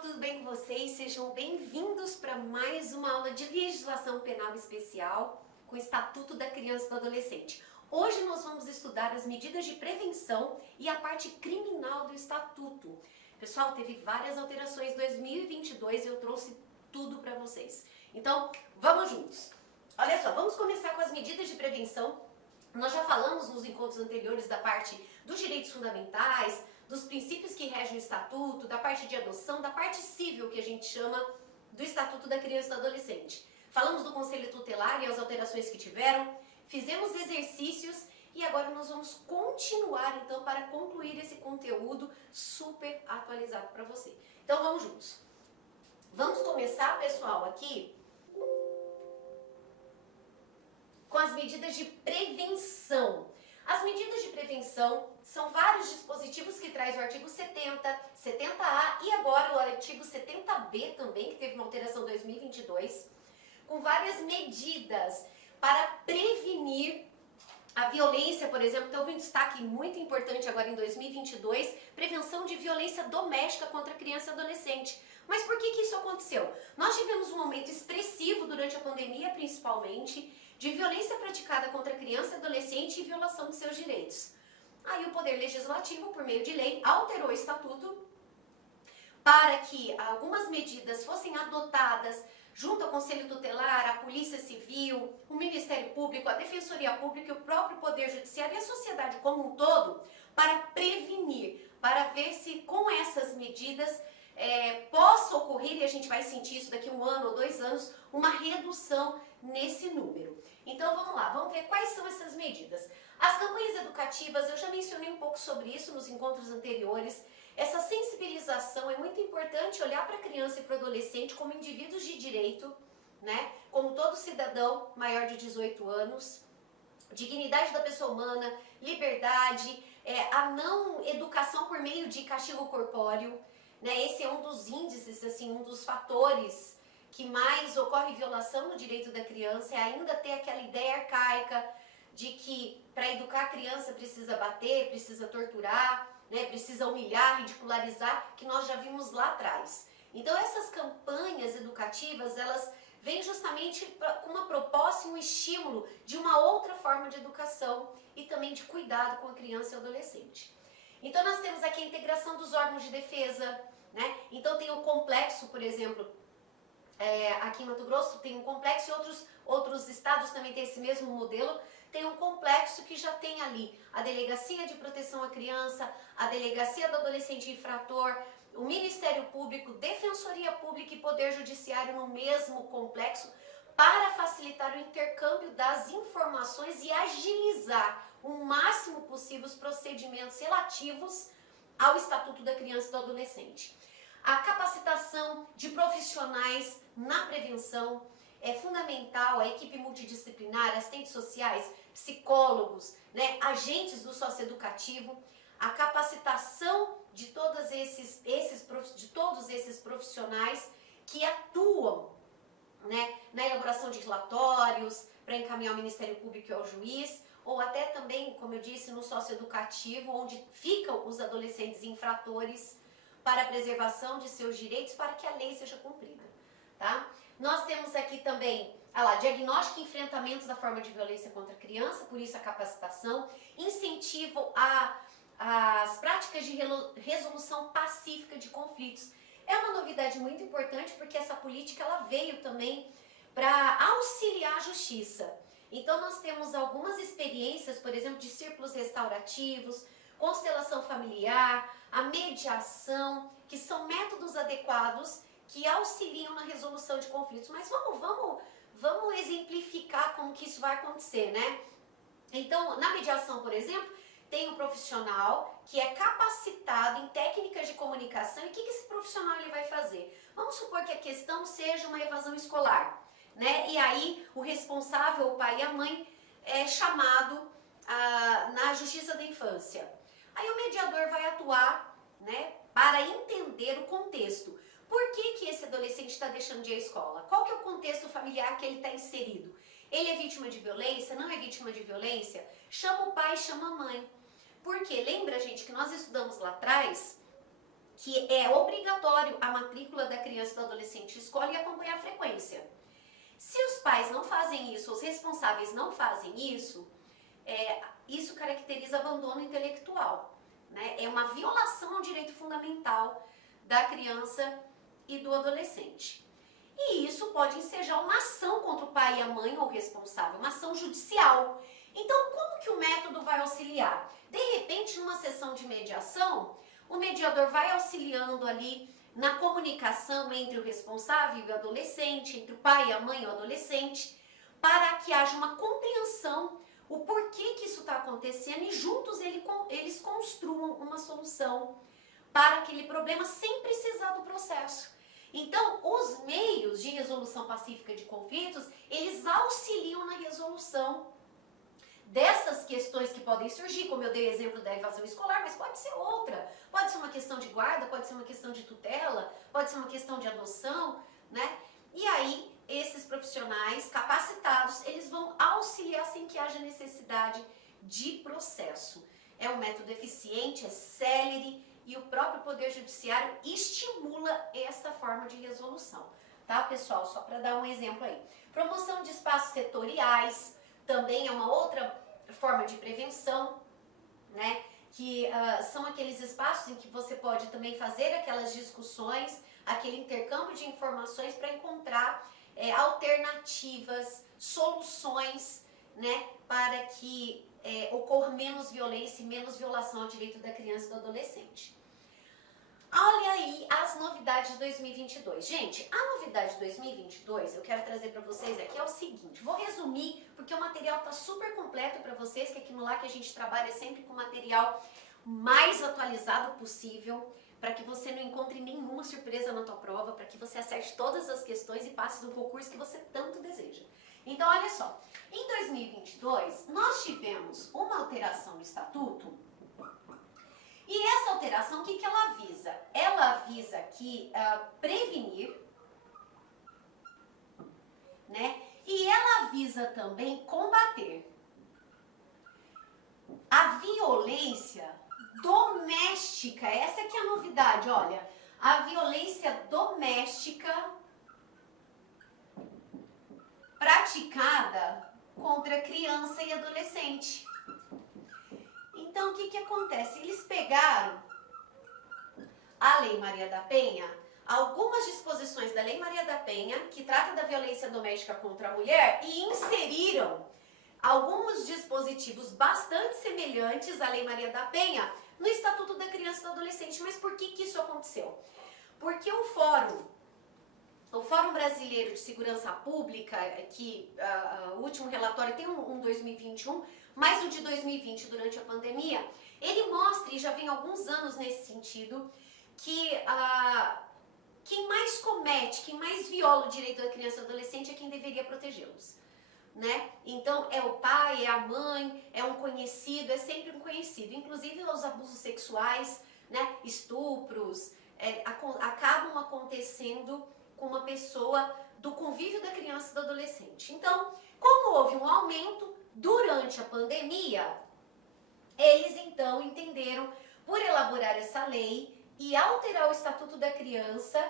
tudo bem com vocês? Sejam bem-vindos para mais uma aula de legislação penal especial com o Estatuto da Criança e do Adolescente. Hoje nós vamos estudar as medidas de prevenção e a parte criminal do Estatuto. Pessoal, teve várias alterações em 2022 e eu trouxe tudo para vocês. Então, vamos juntos. Olha só, vamos começar com as medidas de prevenção. Nós já falamos nos encontros anteriores da parte dos direitos fundamentais, dos princípios que regem o Estatuto, da parte de adoção, da parte civil que a gente chama do Estatuto da Criança e do Adolescente. Falamos do Conselho Tutelar e as alterações que tiveram, fizemos exercícios e agora nós vamos continuar então para concluir esse conteúdo super atualizado para você. Então vamos juntos. Vamos começar, pessoal, aqui com as medidas de prevenção. As medidas de prevenção são vários dispositivos que traz o artigo 70, 70A e agora o artigo 70B também, que teve uma alteração em 2022, com várias medidas para prevenir a violência, por exemplo. Então, houve um destaque muito importante agora em 2022, prevenção de violência doméstica contra criança e adolescente. Mas por que isso aconteceu? Nós tivemos um aumento expressivo durante a pandemia, principalmente, de violência praticada contra criança e adolescente e violação de seus direitos. Aí o Poder Legislativo, por meio de lei, alterou o Estatuto para que algumas medidas fossem adotadas junto ao Conselho Tutelar, a Polícia Civil, o Ministério Público, a Defensoria Pública e o próprio Poder Judiciário e a sociedade como um todo, para prevenir, para ver se com essas medidas possa ocorrer, e a gente vai sentir isso daqui a 1 ano ou 2 anos, uma redução nesse número. Então vamos lá, vamos ver quais são essas medidas. As campanhas educativas, eu já mencionei um pouco sobre isso nos encontros anteriores. Essa sensibilização é muito importante, olhar para a criança e para o adolescente como indivíduos de direito, né? Como todo cidadão maior de 18 anos, dignidade da pessoa humana, liberdade, a não educação por meio de castigo corpóreo, né? Esse é um dos índices, assim, um dos fatores que mais ocorre violação no direito da criança, é ainda ter aquela ideia arcaica de que para educar a criança precisa bater, precisa torturar, né, precisa humilhar, ridicularizar, que nós já vimos lá atrás. Então essas campanhas educativas, elas vêm justamente com uma proposta e um estímulo de uma outra forma de educação e também de cuidado com a criança e o adolescente. Então nós temos aqui a integração dos órgãos de defesa, né? Então tem o complexo, por exemplo, aqui em Mato Grosso tem um complexo e outros estados também tem esse mesmo modelo. Tem um complexo que já tem ali a Delegacia de Proteção à Criança, a Delegacia do Adolescente Infrator, o Ministério Público, Defensoria Pública e Poder Judiciário no mesmo complexo, para facilitar o intercâmbio das informações e agilizar o máximo possível os procedimentos relativos ao Estatuto da Criança e do Adolescente. A capacitação de profissionais na prevenção é fundamental, a equipe multidisciplinar, assistentes sociais, psicólogos, né, agentes do socioeducativo, a capacitação de todos esses profissionais que atuam, né, na elaboração de relatórios, para encaminhar ao Ministério Público e ao juiz, ou até também, como eu disse, no socioeducativo, onde ficam os adolescentes infratores para a preservação de seus direitos, para que a lei seja cumprida, tá? Nós temos aqui também, diagnóstico e enfrentamento da forma de violência contra a criança, por isso a capacitação, incentivo às práticas de resolução pacífica de conflitos. É uma novidade muito importante porque essa política ela veio também para auxiliar a justiça. Então nós temos algumas experiências, por exemplo, de círculos restaurativos, constelação familiar, a mediação, que são métodos adequados que auxiliam na resolução de conflitos. Mas vamos exemplificar como que isso vai acontecer, né? Então, na mediação, por exemplo, tem um profissional que é capacitado em técnicas de comunicação. E o que esse profissional ele vai fazer? Vamos supor que a questão seja uma evasão escolar, né? E aí o responsável, o pai e a mãe, é chamado na Justiça da Infância. Aí o mediador vai atuar, né, para entender o contexto. Por que esse adolescente está deixando de ir à escola? Qual que é o contexto familiar que ele está inserido? Ele é vítima de violência? Não é vítima de violência? Chama o pai, chama a mãe. Porque lembra, gente, que nós estudamos lá atrás que é obrigatório a matrícula da criança e do adolescente em escola e acompanhar a frequência. Se os pais não fazem isso, os responsáveis não fazem isso, isso caracteriza abandono intelectual, né? É uma violação ao direito fundamental da criança e do adolescente. E isso pode ensejar uma ação contra o pai e a mãe ou responsável, uma ação judicial. Então, como que o método vai auxiliar? De repente, numa sessão de mediação, o mediador vai auxiliando ali na comunicação entre o responsável e o adolescente, entre o pai e a mãe e o adolescente, para que haja uma compreensão, o porquê que isso está acontecendo e juntos eles construam uma solução para aquele problema sem precisar do processo. Então, os meios de resolução pacífica de conflitos, eles auxiliam na resolução dessas questões que podem surgir, como eu dei o exemplo da evasão escolar, mas pode ser outra. Pode ser uma questão de guarda, pode ser uma questão de tutela, pode ser uma questão de adoção, né? E aí, esses profissionais capacitados, eles vão auxiliar sem que haja necessidade de processo. É um método eficiente, é célere, e o próprio Poder Judiciário estimula esta forma de resolução. Tá, pessoal? Só para dar um exemplo aí. Promoção de espaços setoriais também é uma outra forma de prevenção, né? Que são aqueles espaços em que você pode também fazer aquelas discussões, aquele intercâmbio de informações para encontrar alternativas, soluções, né? Para que ocorra menos violência e menos violação ao direito da criança e do adolescente. Olha aí as novidades de 2022. Gente, a novidade de 2022, eu quero trazer para vocês aqui é o seguinte, vou resumir, porque o material está super completo para vocês, que aqui no LAC a gente trabalha sempre com material mais atualizado possível, para que você não encontre nenhuma surpresa na tua prova, para que você acerte todas as questões e passe no concurso que você tanto deseja. Então, olha só, em 2022, nós tivemos uma alteração no Estatuto. E essa alteração, o que ela visa? Ela visa aqui prevenir, né? E ela visa também combater a violência doméstica. Essa aqui é a novidade, olha. A violência doméstica praticada contra criança e adolescente. Então, o que acontece? Eles pegaram a Lei Maria da Penha, algumas disposições da Lei Maria da Penha, que trata da violência doméstica contra a mulher, e inseriram alguns dispositivos bastante semelhantes à Lei Maria da Penha no Estatuto da Criança e do Adolescente. Mas por que isso aconteceu? Porque o Fórum Brasileiro de Segurança Pública, que o último relatório tem um 2021, mas o de 2020, durante a pandemia, ele mostra, e já vem alguns anos nesse sentido, que quem mais comete, quem mais viola o direito da criança e do adolescente é quem deveria protegê-los, né? Então, é o pai, é a mãe, é um conhecido, é sempre um conhecido. Inclusive, os abusos sexuais, né? Estupros, acabam acontecendo com uma pessoa do convívio da criança e do adolescente. Então, como houve um aumento durante a pandemia, eles então entenderam por elaborar essa lei e alterar o Estatuto da Criança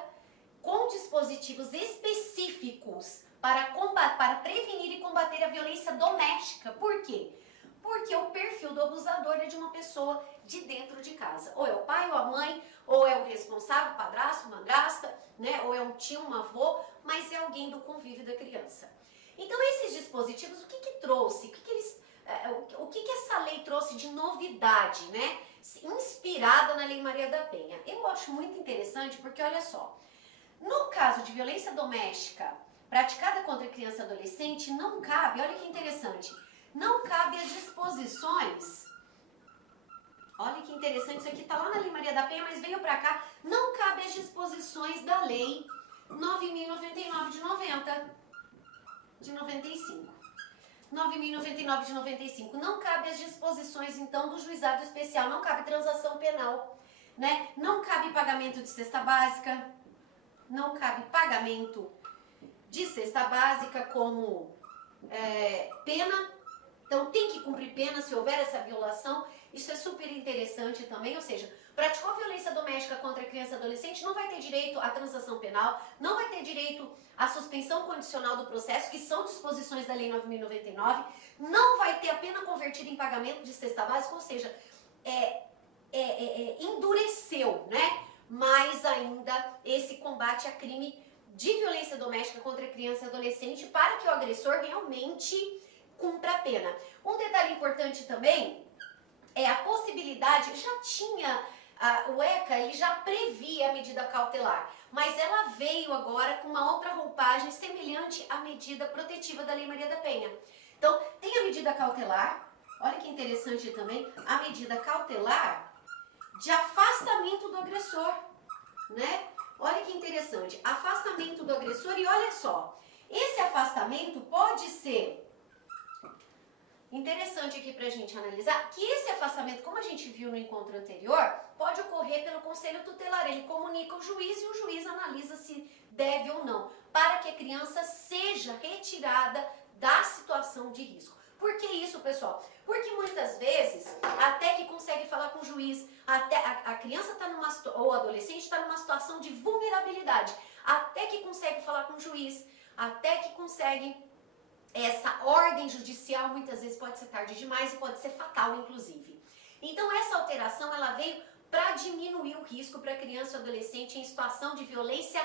com dispositivos específicos para prevenir e combater a violência doméstica. Por quê? Porque o perfil do abusador é de uma pessoa de dentro de casa. Ou é o pai ou a mãe, ou é o responsável, padrasto, madrasta, né? Ou é um tio, um avô, mas é alguém do convívio da criança. Então, esses dispositivos, o que trouxe? O que essa lei trouxe de novidade, né? Inspirada na Lei Maria da Penha. Eu acho muito interessante porque, olha só, no caso de violência doméstica praticada contra criança e adolescente, não cabe, olha que interessante, não cabe as disposições, olha que interessante, isso aqui está lá na Lei Maria da Penha, mas veio para cá, não cabe as disposições da Lei 9.099 de 95. 9.099 de 95. Não cabe as disposições, então, do juizado especial, não cabe transação penal, né? Não cabe pagamento de cesta básica, não cabe pagamento de cesta básica como pena. Então, tem que cumprir pena se houver essa violação. Isso é super interessante também, ou seja, praticou violência doméstica contra criança e adolescente, não vai ter direito à transação penal, não vai ter direito à suspensão condicional do processo, que são disposições da Lei 9.099, não vai ter a pena convertida em pagamento de cesta básica, ou seja, endureceu, né? Mais ainda esse combate a crime de violência doméstica contra criança e adolescente para que o agressor realmente cumpra a pena. Um detalhe importante também é a possibilidade, já tinha, o ECA ele já previa a medida cautelar, mas ela veio agora com uma outra roupagem semelhante à medida protetiva da Lei Maria da Penha. Então, tem a medida cautelar, olha que interessante também, a medida cautelar de afastamento do agressor, né? Olha que interessante, afastamento do agressor e olha só, esse afastamento pode ser interessante aqui pra gente analisar, que esse afastamento, como a gente viu no encontro anterior, pode ocorrer pelo conselho tutelar, ele comunica ao juiz e o juiz analisa se deve ou não, para que a criança seja retirada da situação de risco. Por que isso, pessoal? Porque muitas vezes, até que consegue falar com o juiz, até a criança ou o adolescente está numa situação de vulnerabilidade, até que consegue falar com o juiz, até que consegue essa ordem judicial, muitas vezes pode ser tarde demais e pode ser fatal, inclusive. Então, essa alteração, ela veio para diminuir o risco para criança e adolescente em situação de violência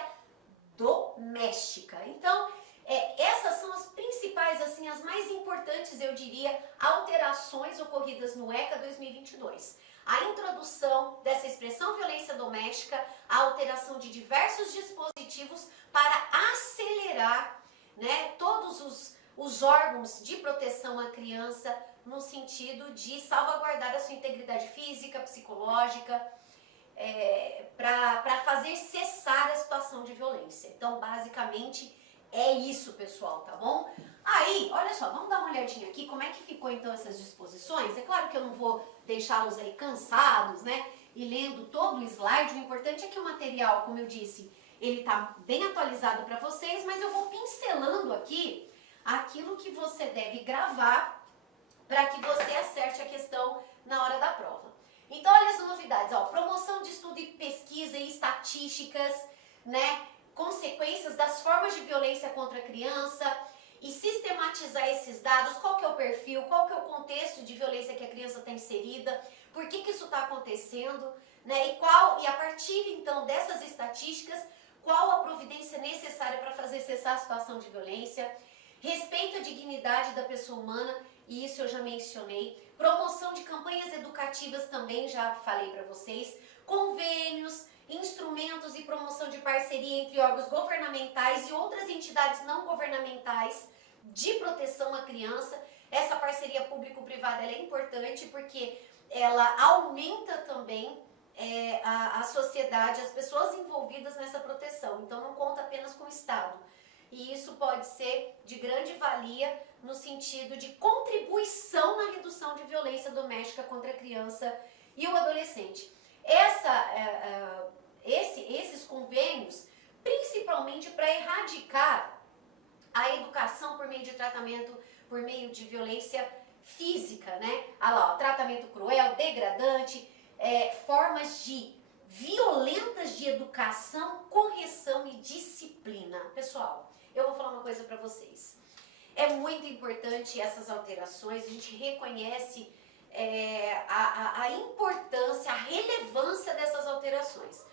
doméstica. Então, essas são as principais, assim, as mais importantes, eu diria, alterações ocorridas no ECA 2022. A introdução dessa expressão violência doméstica, a alteração de diversos dispositivos para acelerar, né, todos os órgãos de proteção à criança no sentido de salvaguardar a sua integridade física, psicológica, para fazer cessar a situação de violência. Então, basicamente, é isso, pessoal, tá bom? Aí, olha só, vamos dar uma olhadinha aqui como é que ficou então essas disposições. É claro que eu não vou deixá-los aí cansados, né? E lendo todo o slide, o importante é que o material, como eu disse, ele tá bem atualizado para vocês, mas eu vou pincelando aqui aquilo que você deve gravar para que você acerte a questão na hora da prova. Então, olha as novidades, ó, promoção de estudo e pesquisa e estatísticas, né? Consequências das formas de violência contra a criança e sistematizar esses dados, qual que é o perfil, qual que é o contexto de violência que a criança está inserida, por que isso está acontecendo, né? E a partir então dessas estatísticas, qual a providência necessária para fazer cessar a situação de violência, respeito à dignidade da pessoa humana, e isso eu já mencionei, promoção de campanhas educativas também, já falei para vocês, convênios, instrumentos e promoção de parceria entre órgãos governamentais e outras entidades não governamentais de proteção à criança. Essa parceria público-privada é importante porque ela aumenta também a sociedade, as pessoas envolvidas nessa proteção. Então não conta apenas com o Estado. E isso pode ser de grande valia no sentido de contribuição na redução de violência doméstica contra a criança e o adolescente. Esses convênios, principalmente para erradicar a educação por meio de tratamento, por meio de violência física, né? Olha lá, ó, tratamento cruel, degradante, formas violentas de educação, correção e disciplina. Pessoal, eu vou falar uma coisa para vocês. É muito importante essas alterações, a gente reconhece a importância, a relevância dessas alterações.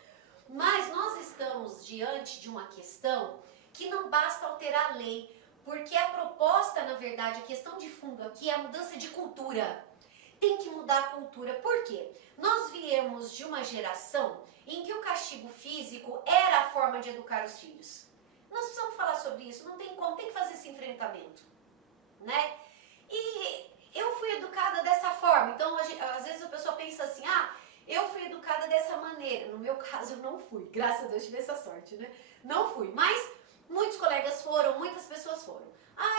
Mas nós estamos diante de uma questão que não basta alterar a lei, porque a proposta, na verdade, a questão de fundo aqui é a mudança de cultura. Tem que mudar a cultura. Por quê? Nós viemos de uma geração em que o castigo físico era a forma de educar os filhos. Nós precisamos falar sobre isso, não tem como, tem que fazer esse enfrentamento, né? E eu fui educada dessa forma, então às vezes a pessoa pensa assim, eu fui educada dessa maneira. No meu caso eu não fui, graças a Deus tive essa sorte, né? Não fui, mas muitos colegas foram, muitas pessoas foram.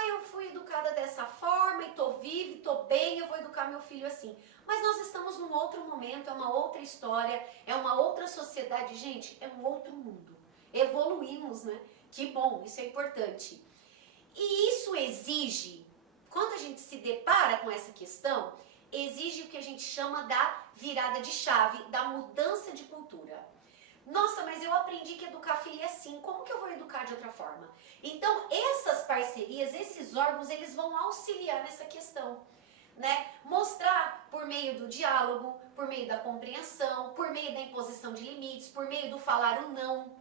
Eu fui educada dessa forma e tô viva, e tô bem, eu vou educar meu filho assim. Mas nós estamos num outro momento, é uma outra história, é uma outra sociedade, gente, é um outro mundo. Evoluímos, né? Que bom, isso é importante. E isso exige, quando a gente se depara com essa questão, exige o que a gente chama da virada de chave, da mudança de cultura. Nossa, mas eu aprendi que educar filho é assim, como que eu vou educar de outra forma? Então, essas parcerias, esses órgãos, eles vão auxiliar nessa questão, né? Mostrar por meio do diálogo, por meio da compreensão, por meio da imposição de limites, por meio do falar o não,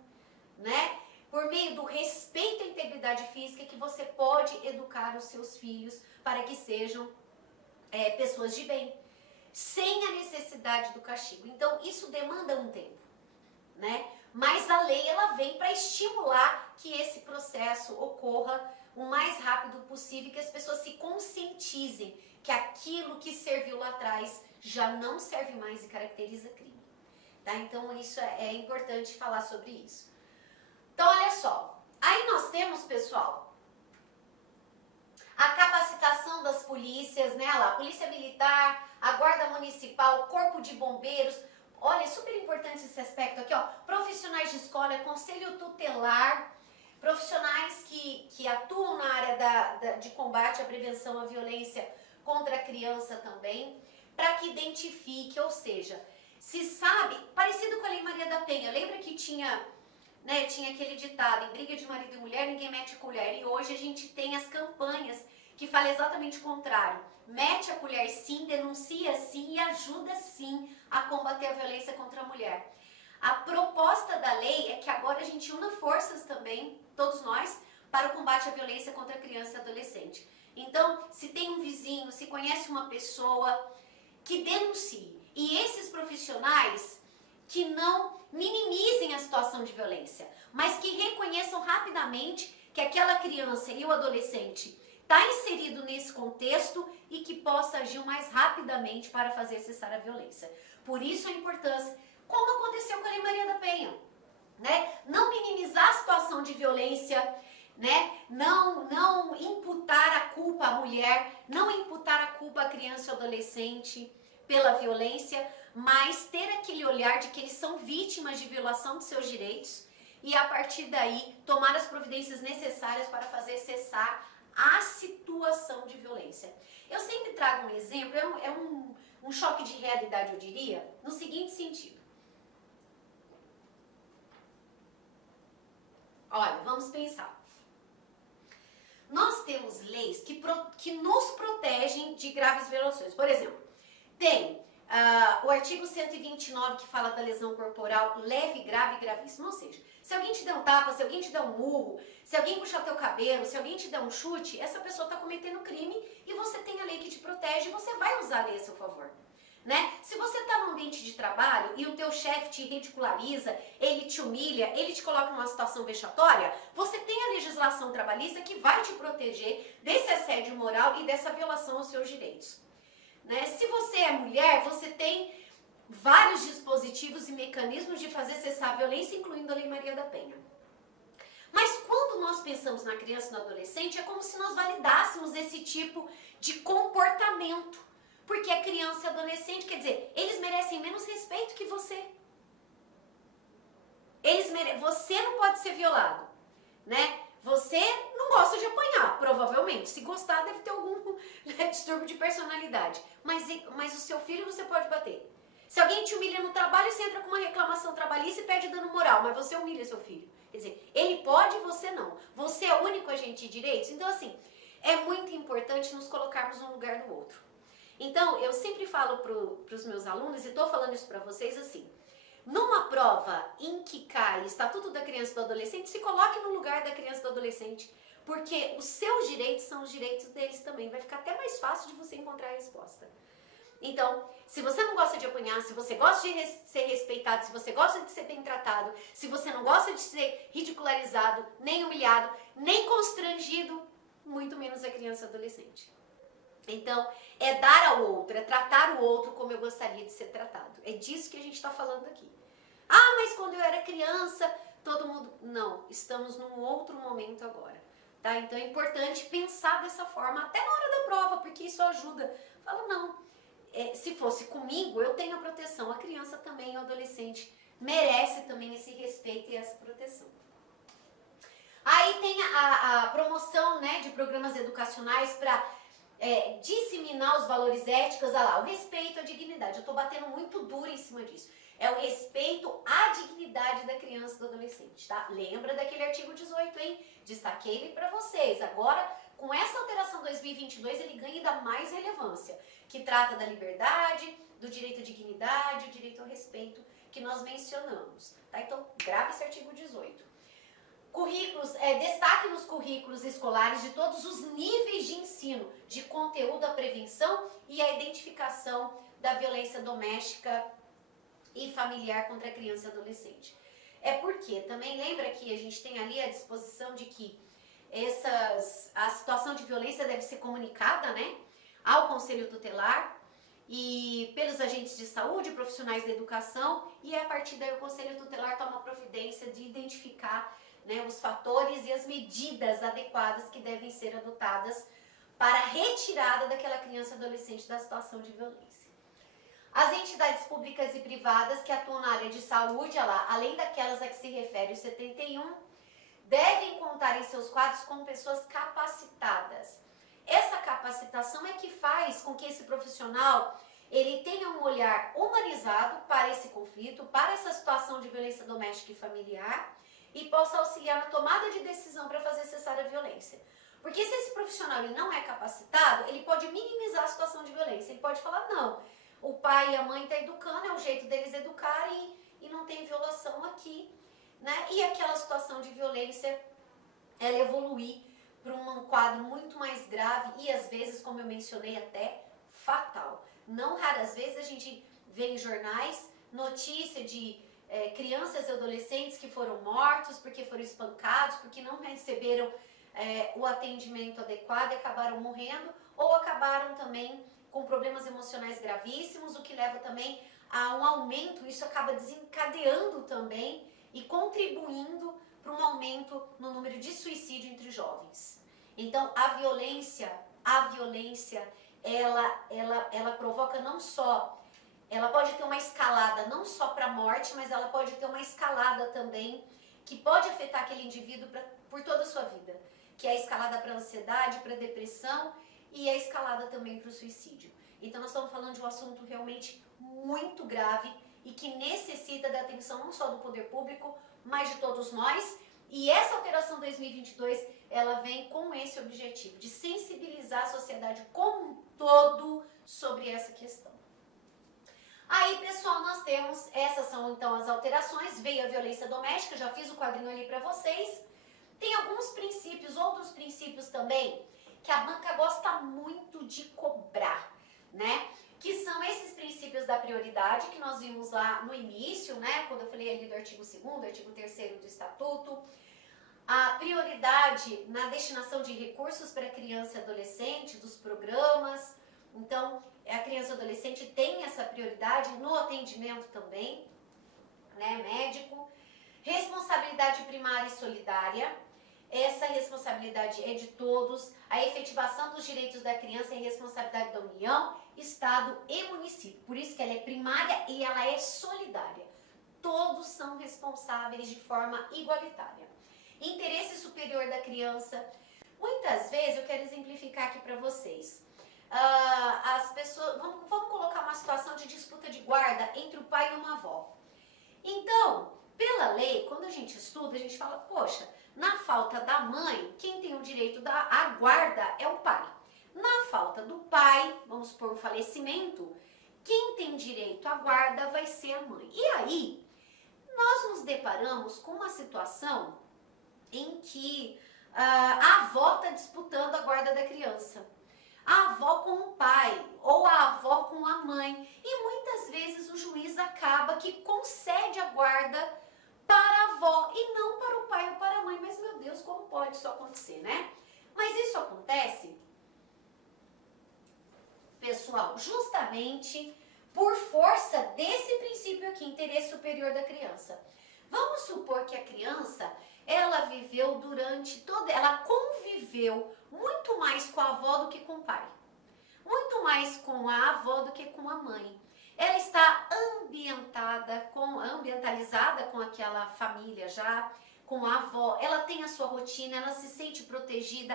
né? Por meio do respeito à integridade física, que você pode educar os seus filhos para que sejam pessoas de bem, sem a necessidade do castigo. Então, isso demanda um tempo, né? Mas a lei, ela vem para estimular que esse processo ocorra o mais rápido possível, que as pessoas se conscientizem que aquilo que serviu lá atrás já não serve mais e caracteriza crime, tá? Então, isso é importante falar sobre isso. Então, olha só, aí nós temos, pessoal, a capacitação das polícias, né? Lá, Polícia Militar, a Guarda Municipal, Corpo de Bombeiros. Olha, é super importante esse aspecto aqui, ó. Profissionais de escola, Conselho Tutelar, profissionais que atuam na área de combate à prevenção à violência contra a criança também, para que identifique, ou seja, se sabe, parecido com a Lei Maria da Penha, lembra que tinha aquele ditado, em briga de marido e mulher, ninguém mete colher, e hoje a gente tem as campanhas que falam exatamente o contrário. Mete a colher sim, denuncia sim e ajuda sim a combater a violência contra a mulher. A proposta da lei é que agora a gente una forças também, todos nós, para o combate à violência contra a criança e adolescente. Então, se tem um vizinho, se conhece uma pessoa, que denuncie. E esses profissionais que não minimizem a situação de violência, mas que reconheçam rapidamente que aquela criança e o adolescente está inserido nesse contexto e que possa agir o mais rapidamente para fazer cessar a violência. Por isso a importância, como aconteceu com a Lei Maria da Penha, né? Não minimizar a situação de violência, né? Não imputar a culpa à mulher, não imputar a culpa à criança ou adolescente pela violência, mas ter aquele olhar de que eles são vítimas de violação de seus direitos e a partir daí tomar as providências necessárias para fazer cessar a situação de violência. Eu sempre trago um exemplo, um choque de realidade, eu diria, no seguinte sentido. Olha, vamos pensar. Nós temos leis que nos protegem de graves violações. Por exemplo, tem o artigo 129 que fala da lesão corporal leve, grave e gravíssima. Ou seja, se alguém te der um tapa, se alguém te der um murro, se alguém puxar teu cabelo, se alguém te der um chute, essa pessoa está cometendo crime e você tem a lei que te protege e você vai usar a lei a seu favor, né? Se você está num ambiente de trabalho e o teu chefe te ridiculariza, ele te humilha, ele te coloca numa situação vexatória, você tem a legislação trabalhista que vai te proteger desse assédio moral e dessa violação aos seus direitos, né? Se você é mulher, você tem vários dispositivos e mecanismos de fazer cessar a violência, incluindo a Lei Maria da Penha. Mas quando nós pensamos na criança e no adolescente, é como se nós validássemos esse tipo de comportamento. Porque a criança e adolescente, quer dizer, eles merecem menos respeito que você. Você não pode ser violado, né? Você não gosta de apanhar, provavelmente. Se gostar, deve ter algum distúrbio de personalidade. Mas o seu filho você pode bater. Se alguém te humilha no trabalho, você entra com uma reclamação trabalhista e pede dano moral, mas você humilha seu filho. Quer dizer, ele pode e você não. Você é o único agente de direitos. Então, assim, é muito importante nos colocarmos no lugar do outro. Então, eu sempre falo para os meus alunos, e estou falando isso para vocês assim, numa prova em que cai Estatuto da Criança e do Adolescente, se coloque no lugar da criança e do adolescente, porque os seus direitos são os direitos deles também. Vai ficar até mais fácil de você encontrar a resposta. Então, se você não gosta de apanhar, se você gosta de ser respeitado, se você gosta de ser bem tratado, se você não gosta de ser ridicularizado, nem humilhado, nem constrangido, muito menos a criança e adolescente. Então, é dar ao outro, é tratar o outro como eu gostaria de ser tratado. É disso que a gente está falando aqui. Ah, mas quando eu era criança, todo mundo... Não, estamos num outro momento agora. Tá? Então, é importante pensar dessa forma, até na hora da prova, porque isso ajuda. Fala, não, se fosse comigo, eu tenho a proteção. A criança também, o adolescente, merece também esse respeito e essa proteção. Aí tem a promoção, né, de programas educacionais para disseminar os valores éticos, olha lá, o respeito à dignidade. Eu estou batendo muito duro em cima disso. É o respeito à dignidade da criança e do adolescente, tá? Lembra daquele artigo 18, hein? Destaquei ele para vocês. Agora, com essa alteração 2022, ele ganha ainda mais relevância, que trata da liberdade, do direito à dignidade, o direito ao respeito que nós mencionamos, tá? Então, grave esse artigo 18. Currículos, destaque nos currículos escolares de todos os níveis de ensino, de conteúdo à prevenção e à identificação da violência doméstica e familiar contra a criança e adolescente. É porque também lembra que a gente tem ali a disposição de que a situação de violência deve ser comunicada, né, ao Conselho Tutelar e pelos agentes de saúde, profissionais da educação, e a partir daí o Conselho Tutelar toma providência de identificar, né, os fatores e as medidas adequadas que devem ser adotadas para a retirada daquela criança e adolescente da situação de violência. As entidades públicas e privadas que atuam na área de saúde, além daquelas a que se refere o 71, devem contar em seus quadros com pessoas capacitadas. Essa capacitação é que faz com que esse profissional ele tenha um olhar humanizado para esse conflito, para essa situação de violência doméstica e familiar, e possa auxiliar na tomada de decisão para fazer cessar a violência. Porque se esse profissional ele não é capacitado, ele pode minimizar a situação de violência. Ele pode falar, não, o pai e a mãe estão educando, é o jeito deles educarem e não tem violação aqui, né? E aquela situação de violência, ela evoluir para um quadro muito mais grave e às vezes, como eu mencionei, até fatal. Não raras vezes a gente vê em jornais notícia de crianças e adolescentes que foram mortos porque foram espancados, porque não receberam o atendimento adequado e acabaram morrendo, ou acabaram também com problemas emocionais gravíssimos, o que leva também a um aumento, isso acaba desencadeando também e contribuindo para um aumento no número de suicídio entre jovens. Então, a violência, ela provoca não só, ela pode ter uma escalada não só para a morte, mas ela pode ter uma escalada também que pode afetar aquele indivíduo por toda a sua vida, que é a escalada para a ansiedade, para a depressão e a escalada também para o suicídio. Então, nós estamos falando de um assunto realmente muito grave e que necessita da atenção não só do poder público, mas de todos nós. E essa alteração 2022, ela vem com esse objetivo, de sensibilizar a sociedade como um todo sobre essa questão. Aí, pessoal, nós temos, essas são então as alterações, veio a violência doméstica, já fiz o quadrinho ali para vocês. Tem alguns princípios, outros princípios também, que a banca gosta muito de cobrar, né? Que são esses princípios da prioridade que nós vimos lá no início, né? Quando eu falei ali do artigo 2º, artigo 3º do Estatuto. A prioridade na destinação de recursos para criança e adolescente, dos programas. Então, a criança e adolescente tem essa prioridade no atendimento também, né? Médico. Responsabilidade primária e solidária. Essa responsabilidade é de todos. A efetivação dos direitos da criança é responsabilidade da União, Estado e município. Por isso que ela é primária e ela é solidária. Todos são responsáveis de forma igualitária. Interesse superior da criança. Muitas vezes, eu quero exemplificar aqui para vocês. As pessoas, vamos colocar uma situação de disputa de guarda entre o pai e uma avó. Então, pela lei, quando a gente estuda, a gente fala, poxa, na falta da mãe, quem tem o direito à guarda é o pai. Na falta do pai, vamos supor um falecimento, quem tem direito à guarda vai ser a mãe. E aí, nós nos deparamos com uma situação em que a avó está disputando a guarda da criança. A avó com o pai ou a avó com a mãe. E muitas vezes o juiz acaba que concede a guarda para a avó e não para o pai ou para a mãe. Mas, meu Deus, como pode isso acontecer, né? Mas isso acontece, pessoal, justamente por força desse princípio aqui, interesse superior da criança. Vamos supor que a criança, ela viveu ela conviveu muito mais com a avó do que com o pai. Muito mais com a avó do que com a mãe. Ela está ambientalizada com aquela família já, com a avó. Ela tem a sua rotina, ela se sente protegida.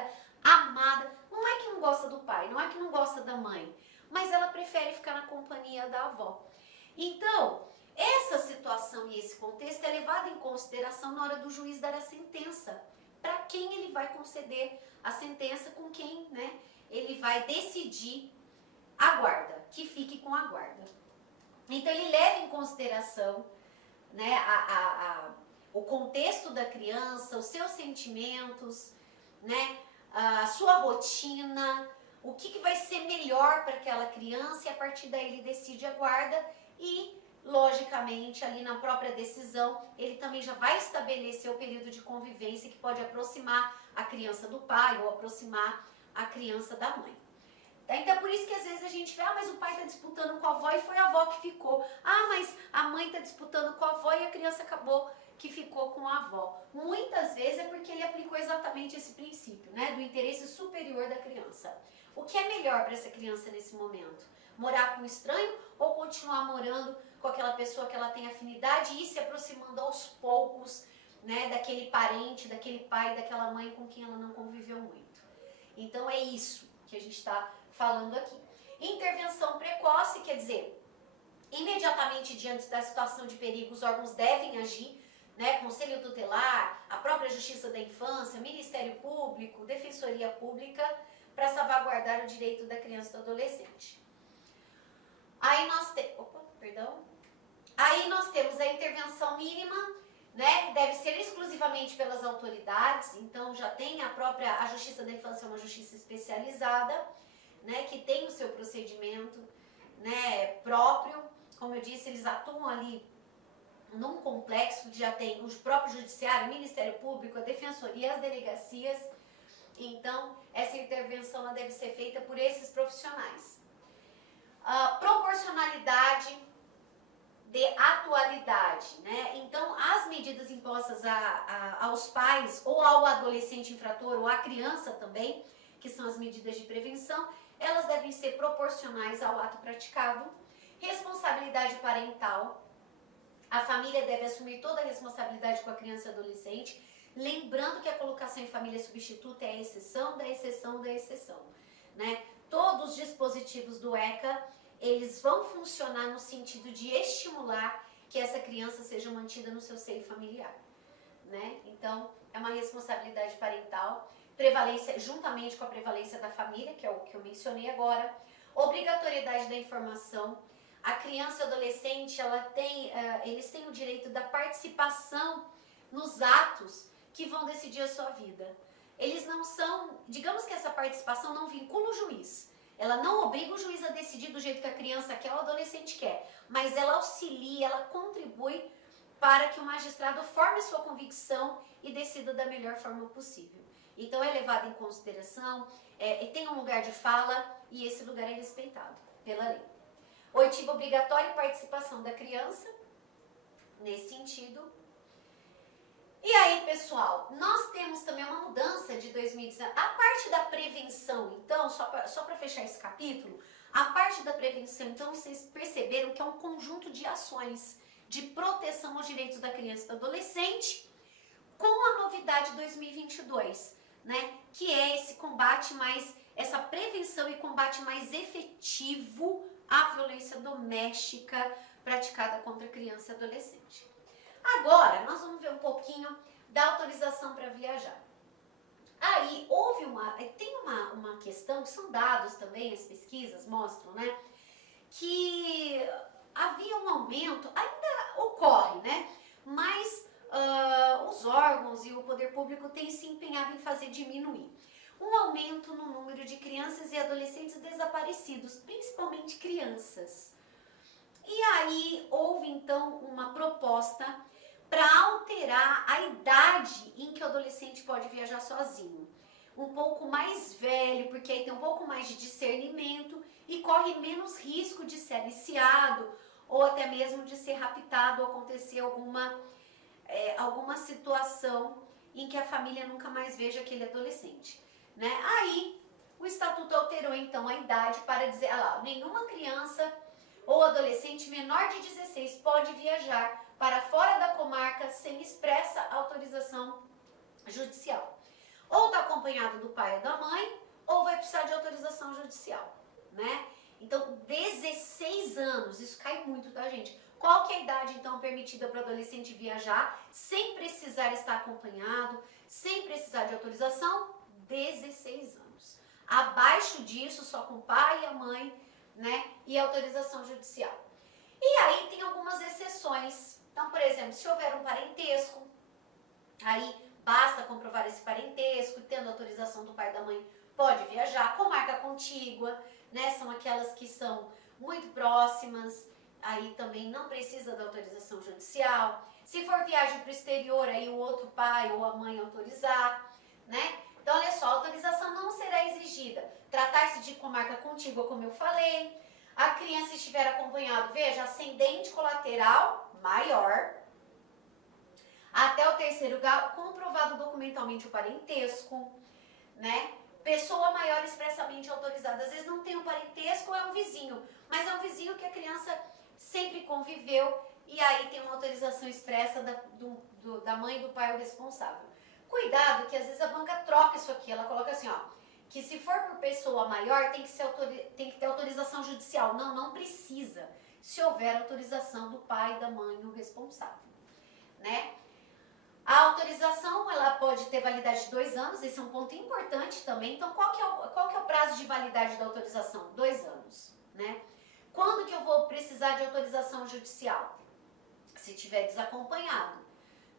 amada. Não é que não gosta do pai, não é que não gosta da mãe, mas ela prefere ficar na companhia da avó. Então, essa situação e esse contexto é levado em consideração na hora do juiz dar a sentença. Para quem ele vai conceder a sentença, com quem, né, ele vai decidir a guarda, que fique com a guarda. Então, ele leva em consideração, né, o contexto da criança, os seus sentimentos, né, a sua rotina, o que vai ser melhor para aquela criança, e a partir daí ele decide a guarda e, logicamente, ali na própria decisão, ele também já vai estabelecer o período de convivência que pode aproximar a criança do pai ou aproximar a criança da mãe. Então é por isso que às vezes a gente vê, mas o pai está disputando com a avó e foi a avó que ficou. Mas a mãe está disputando com a avó e a criança acabou que ficou com a avó. Muitas vezes é porque ele aplicou exatamente esse princípio, né, do interesse superior da criança. O que é melhor para essa criança nesse momento? Morar com um estranho ou continuar morando com aquela pessoa que ela tem afinidade e ir se aproximando aos poucos, né, daquele parente, daquele pai, daquela mãe com quem ela não conviveu muito? Então é isso que a gente está falando aqui. Intervenção precoce quer dizer, imediatamente diante da situação de perigo, os órgãos devem agir, né, Conselho Tutelar, a própria Justiça da Infância, Ministério Público, Defensoria Pública, para salvaguardar o direito da criança e do adolescente. Aí nós temos a intervenção mínima, né, deve ser exclusivamente pelas autoridades, então já tem a Justiça da Infância é uma justiça especializada, né, que tem o seu procedimento, né, próprio. Como eu disse, eles atuam ali num complexo que já tem o próprio judiciário, o Ministério Público, a Defensoria, as delegacias. Então, essa intervenção ela deve ser feita por esses profissionais. Proporcionalidade de atualidade, né? Então, as medidas impostas aos pais ou ao adolescente infrator ou à criança também, que são as medidas de prevenção, elas devem ser proporcionais ao ato praticado. Responsabilidade parental. A família deve assumir toda a responsabilidade com a criança e adolescente, lembrando que a colocação em família substituta é a exceção da exceção da exceção, né? Todos os dispositivos do ECA, eles vão funcionar no sentido de estimular que essa criança seja mantida no seu seio familiar, né? Então, é uma responsabilidade parental, prevalência, juntamente com a prevalência da família, que é o que eu mencionei agora, obrigatoriedade da informação. A criança e o adolescente, eles têm o direito da participação nos atos que vão decidir a sua vida. Eles não são, digamos que essa participação não vincula o juiz. Ela não obriga o juiz a decidir do jeito que a criança quer ou o adolescente quer, mas ela auxilia, ela contribui para que o magistrado forme sua convicção e decida da melhor forma possível. Então é levado em consideração, tem um lugar de fala e esse lugar é respeitado pela lei. Oitiva obrigatória e participação da criança, nesse sentido. E aí, pessoal, nós temos também uma mudança de 2019. A parte da prevenção, então, só para fechar esse capítulo, a parte da prevenção, então, vocês perceberam que é um conjunto de ações de proteção aos direitos da criança e do adolescente, com a novidade 2022, né? Que é esse combate essa prevenção e combate mais efetivo à violência doméstica praticada contra criança e adolescente. Agora, nós vamos ver um pouquinho da autorização para viajar. Aí, tem uma questão, que são dados também, as pesquisas mostram, né? Que havia um aumento, ainda ocorre, né? Mas os órgãos e o poder público têm se empenhado em fazer diminuir. Um aumento no número de crianças e adolescentes desaparecidos, principalmente crianças. E aí houve então uma proposta para alterar a idade em que o adolescente pode viajar sozinho. Um pouco mais velho, porque aí tem um pouco mais de discernimento e corre menos risco de ser aliciado ou até mesmo de ser raptado ou acontecer alguma situação em que a família nunca mais veja aquele adolescente, né? Aí o estatuto alterou então a idade para dizer, nenhuma criança ou adolescente menor de 16 pode viajar para fora da comarca sem expressa autorização judicial. ou está acompanhado do pai ou da mãe, ou vai precisar de autorização judicial, né? Então, 16 anos, isso cai muito, tá, gente? Qual que é a idade, então, permitida para o adolescente viajar sem precisar estar acompanhado, sem precisar de autorização? 16 anos. Abaixo disso, só com o pai e a mãe, né? E autorização judicial. E aí tem algumas exceções. Então, por exemplo, se houver um parentesco, aí basta comprovar esse parentesco, tendo autorização do pai e da mãe, pode viajar. Comarca contígua, né? São aquelas que são muito próximas, aí também não precisa da autorização judicial. Se for viagem para o exterior, aí o outro pai ou a mãe autorizar, né? Então, olha só, a autorização não será exigida. Tratar-se de comarca contígua, como eu falei. A criança estiver acompanhado, veja, ascendente colateral maior, até o 3º grau, comprovado documentalmente o parentesco, né? Pessoa maior expressamente autorizada. Às vezes não tem um parentesco, é um vizinho, mas é um vizinho que a criança sempre conviveu e aí tem uma autorização expressa da mãe e do pai o responsável. Cuidado que às vezes a banca troca isso aqui, ela coloca assim, ó, que se for por pessoa maior tem que ter autorização judicial. Não, não precisa, se houver autorização do pai e da mãe o responsável, né? A autorização, ela pode ter validade de 2 anos, esse é um ponto importante também. Então, qual que é o prazo de validade da autorização? 2 anos, né? Quando que eu vou precisar de autorização judicial? Se tiver desacompanhado,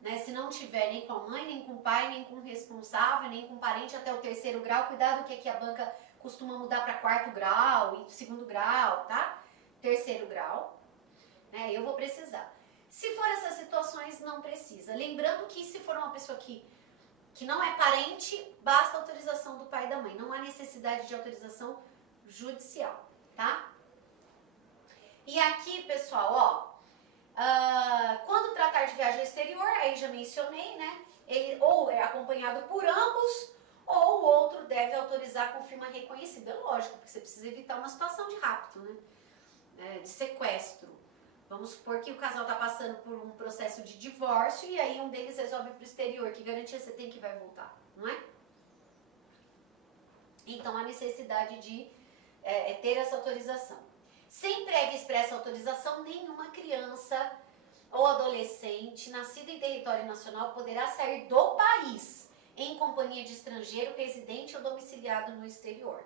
né? Se não tiver nem com a mãe, nem com o pai, nem com o responsável, nem com o parente até o 3º grau, cuidado que aqui a banca costuma mudar para 4º grau e 2º grau, tá? 3º grau, né? Eu vou precisar. Se for essas situações, não precisa. Lembrando que se for uma pessoa que não é parente, basta a autorização do pai e da mãe. Não há necessidade de autorização judicial, tá? E aqui, pessoal, ó, quando tratar de viagem ao exterior, aí já mencionei, né? Ele ou é acompanhado por ambos, ou o outro deve autorizar com firma reconhecida. É lógico, porque você precisa evitar uma situação de rapto, né? De sequestro. Vamos supor que o casal está passando por um processo de divórcio e aí um deles resolve ir para o exterior. Que garantia você tem que vai voltar, não é? Então, a necessidade de ter essa autorização. Sem prévia expressa autorização, nenhuma criança ou adolescente nascido em território nacional poderá sair do país em companhia de estrangeiro residente ou domiciliado no exterior.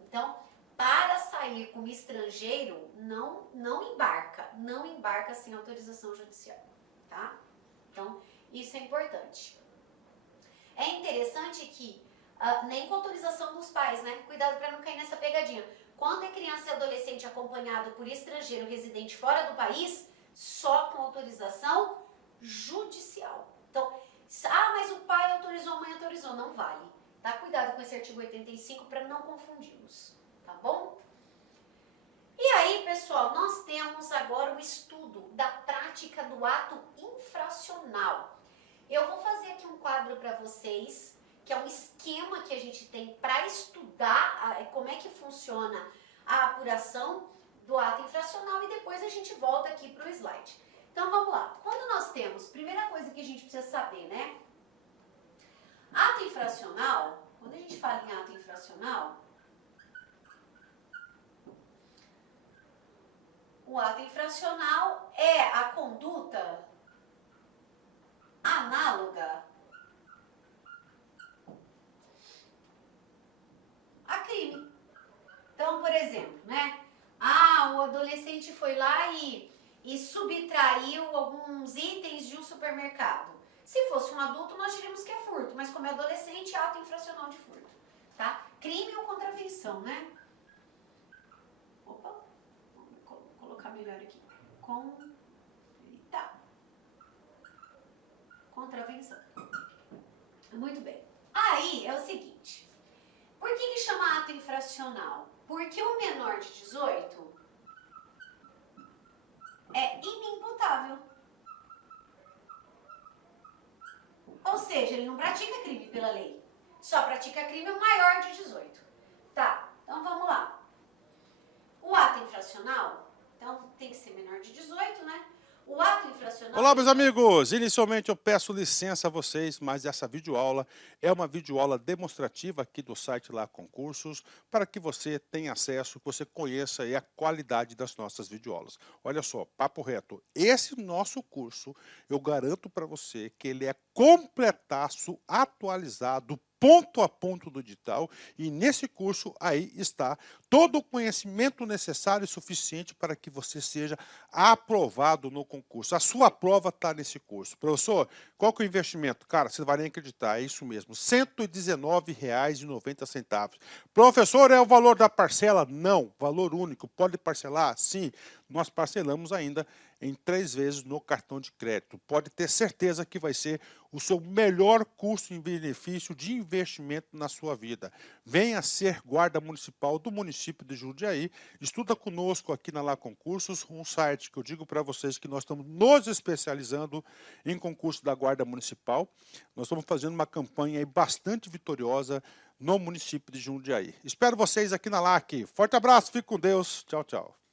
Então, para sair como estrangeiro, não embarca sem autorização judicial, tá? Então, isso é importante. É interessante que, nem com autorização dos pais, né? Cuidado para não cair nessa pegadinha. Quando é criança e adolescente acompanhado por estrangeiro residente fora do país, só com autorização judicial. Então, mas o pai autorizou, a mãe autorizou, não vale. Tá? Cuidado com esse artigo 85 para não confundirmos. Tá bom? E aí, pessoal, nós temos agora o estudo da prática do ato infracional. Eu vou fazer aqui um quadro para vocês, que é um esquema que a gente tem para estudar como é que funciona a apuração do ato infracional e depois a gente volta aqui para o slide. Então, vamos lá. Quando nós temos, primeira coisa que a gente precisa saber, né? Ato infracional, quando a gente fala em ato infracional, o ato infracional é a conduta análoga a crime. Então, por exemplo, né? O adolescente foi lá e subtraiu alguns itens de um supermercado. Se fosse um adulto, nós diríamos que é furto, mas como é adolescente, é ato infracional de furto, tá? Crime ou contravenção, né? Opa, vou colocar melhor aqui. Contravenção. Muito bem. Aí é o seguinte, por que chama ato infracional? Porque o menor de 18 é inimputável. Ou seja, ele não pratica crime pela lei. Só pratica crime o maior de 18. Tá, então vamos lá. O ato infracional, então tem que ser menor de 18, né? O ato infracional... Olá, meus amigos! Inicialmente eu peço licença a vocês, mas essa videoaula é uma videoaula demonstrativa aqui do site Lá Concursos, para que você tenha acesso, que você conheça aí a qualidade das nossas videoaulas. Olha só, papo reto, esse nosso curso, eu garanto para você que ele é completaço, atualizado, ponto a ponto do digital, e nesse curso aí está todo o conhecimento necessário e suficiente para que você seja aprovado no concurso. A sua prova está nesse curso. Professor, qual que é o investimento? Cara, você não vai nem acreditar, é isso mesmo, R$ 119,90. Professor, é o valor da parcela? Não, valor único. Pode parcelar? Sim, nós parcelamos ainda em 3 vezes no cartão de crédito. Pode ter certeza que vai ser o seu melhor custo em benefício de investimento na sua vida. Venha ser guarda municipal do município de Jundiaí. Estuda conosco aqui na Lá Concursos, um site que eu digo para vocês que nós estamos nos especializando em concurso da Guarda Municipal. Nós estamos fazendo uma campanha aí bastante vitoriosa no município de Jundiaí. Espero vocês aqui na LAC. Forte abraço, fique com Deus. Tchau, tchau.